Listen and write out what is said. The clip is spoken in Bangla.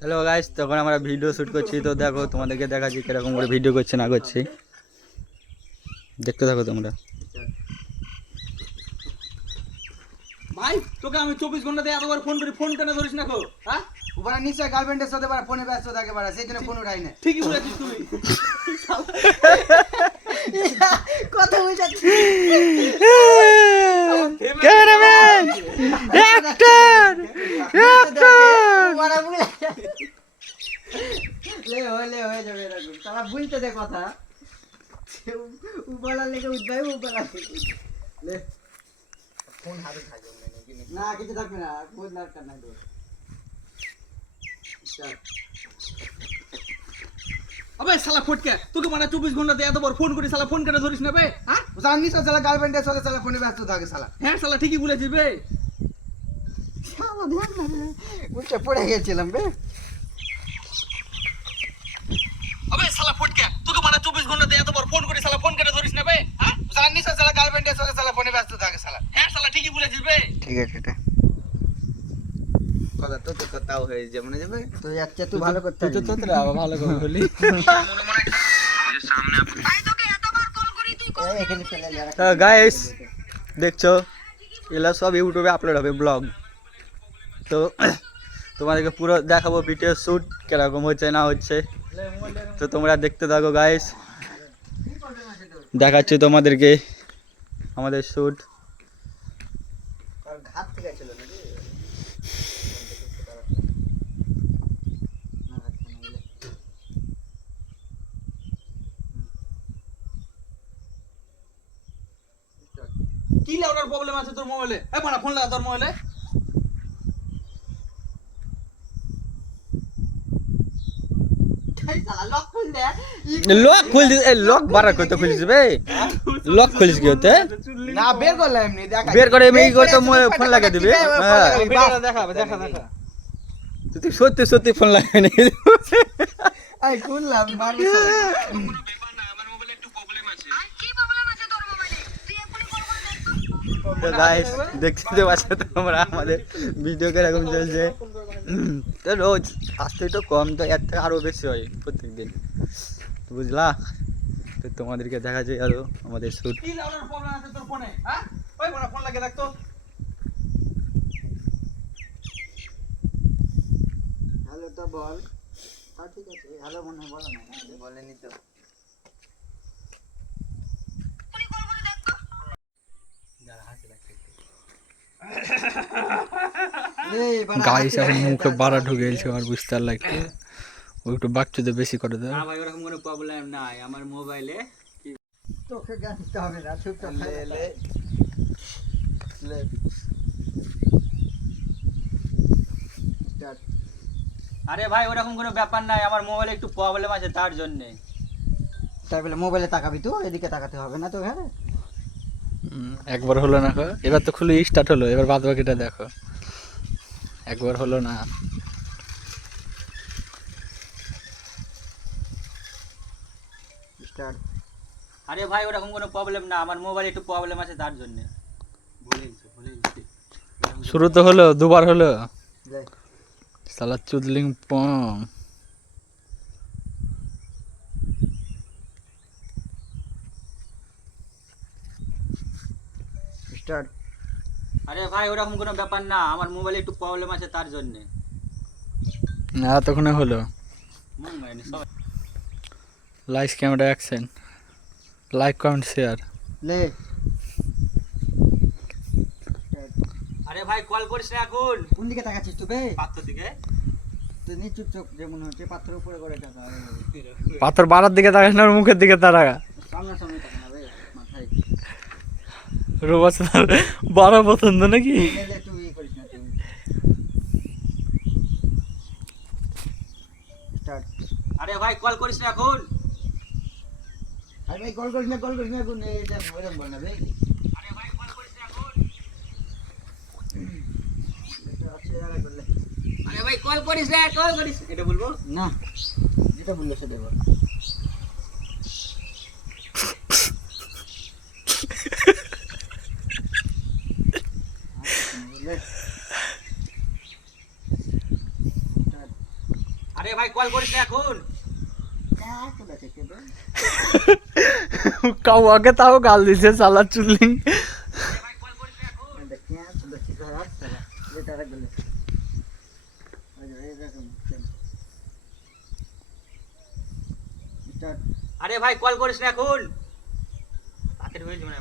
হ্যালো গাইস, তখন আমরা ভিডিও শ্যুট করছি, তো দেখো তোমাদেরকে দেখাচ্ছি কিরকম করে ভিডিও করছি না করছি। দেখতে থাকো তোমরা। ভাই তোকে আমি 24 ঘন্টা দিয়ে এতবার ফোন করি, ফোন কেন ধরিস না গো? হ্যাঁ ওরা নিশ্চয় গার্লফ্রেন্ডের সাথে ফোনে ব্যস্ত থাকে, সেই জন্য ফোন উঠাই না। ঠিকই বলেছিস তুই। কথা বুঝাচ্ছি। ক্যামেরাম্যান, অ্যাক্টর, হয়ে যাবে এরকম। তারা বুঝতে দে কথা। বলার লেগে উঠবে, ফোন হাতে থাকবে না, কিছু থাকবে না, ফোন দরকার নাই তো। আবে শালা ফটকে, তোকে মানে 24 ঘন্টা দিয়ে এতবার ফোন করি, শালা ফোন কেন ধরিস না বে? হ্যাঁ জানি নিশ্চয় শালা গার্লফ্রেন্ডের সাথে শালা ফোনে ব্যস্ত থাকে শালা। হ্যাঁ শালা ঠিকই বলেছিস বে। শালা ধ্যান না রে, উল্টে পড়ে গেছিলাম বে। আবে শালা ফটকে, তোকে মানে 24 ঘন্টা দিয়ে এতবার ফোন করি, শালা ফোন কেন ধরিস না বে? হ্যাঁ জানি নিশ্চয় শালা গার্লফ্রেন্ডের সাথে শালা ফোনে ব্যস্ত থাকে শালা। হ্যাঁ শালা ঠিকই বলেছিস বে। ঠিক আছে, এটা কথা তো কথাও হয়ে যাবে না যাবে। তুই যাচ্ছে, তুই ভালো করতে তুই তো তোতরা আবার ভালো করে বলি। এখানে চলে যা। তো গাইস দেখছো, এগুলো সব ইউটিউবে আপলোড হবে ব্লগ। তো তোমাদেরকে পুরো দেখাবো ভিডিও শ্যুট কিরকম হচ্ছে না হচ্ছে। তো তোমরা দেখতে থাকো গাইস, দেখাচ্ছি তোমাদেরকে আমাদের শ্যুট। ঘাট থেকে ছিল নাকি? কি লাউডার প্রবলেম আছে তোর মোবাইলে? এ বাড়া ফোন লাগা তোর মোবাইলে। লক খুল দিস, এই লক বারা করতে খুলিস বে, লক খুলিস কি হতে না, বের করলাম এমনি, দেখা বের করে এই করে তো ফোন লাগিয়ে দিবে। হ্যাঁ দেখা দেখা। তুই সত্যি সত্যি ফোন লাগিয়ে নি। আই খুললাম মারবি। তো গাইস দেখতে পাচ্ছ তোমরা আমাদের ভিডিও কিরকম চলছে। তো রোজ আসতে তো কম, তো এর থেকে আরো বেশি হয় প্রত্যেকদিন, বুঝলা? তো তোমাদেরকে দেখা যায় আরো আমাদের শ্যুট। কি লাউডার প্রবলেম আছে তোর ফোনে? হ্যাঁ ওই বাড়া ফোন লাগিয়ে রাখ তো। হ্যালো তো বল। হ্যাঁ ঠিক আছে, হ্যালো মনে হয় বলা না, বলেনি তো। গাইস এখন মুখে বাড়া ঢুকে গেছে আমার, বুঝতে আর লাগছে ও একটু বাচ্চাদের বেশি করে দেয়। না ভাই ওরকম কোনো প্রবলেম নাই আমার মোবাইলে। তোকে জানতে হবে না, চুপচাপ লে স্টার্ট। আরে ভাই ওরকম কোনো ব্যাপার নাই, আমার মোবাইলে একটু প্রবলেম আছে তার জন্য। তাই বলে মোবাইলে তাকাবি তো, এদিকে তাকাতে হবে না তো। ঘরে একবার হলো না, এবার তো খুলে স্টার্ট হলো, এবার বাদ বাকিটা দেখো। একবার হলো না। স্টার্ট। আরে ভাই ওরকম কোনো প্রবলেম না, আমার মোবাইলে একটু প্রবলেম আছে তার জন্য। ভুলে গেছি। শুরু তো হলো, দুবার হলো। লে সালা চুদলিং পং। স্টার্ট। আরে ভাই ওরকম কোনো ব্যাপার না, আমার মোবাইলে একটু প্রবলেম আছে তার জন্য। না তখন হলো। সবাই like camera action, like comment share. লে আরে ভাই কল করিস না এখন। কোন দিকে তাকাচ্ছিস তুই বে? পাত্র দিকে। তুই নিচু চোখ যেমন হচ্ছে পাথর উপরে করে টাকা। পাথর বাড়ার দিকে তাকাস না, ওর মুখের দিকে তাকা। সামনে তাকা না বে, মাথায়। রোবাস বাড়া পছন্দ নাকি? লে তুই করিস না তুই। স্টার্ট। আরে ভাই কল করিস না এখন। আরে ভাই কল করিস না কোন এটা ওরকম বল না বে। আরে ভাই কল করিস না এখন। এটা আছে জায়গা করলে আরে ভাই কল করিস এটা বলবো না, যেটা বললো সেটা বল। লে স্টার্ট। আরে ভাই কল করিস না এখন। কাউকে তাও গাল দিছে সালা চুলিং। আরে ভাই কল করিস না এখন। আরে ভাই কল করিস না এখন। রাতের হয়েছে মানে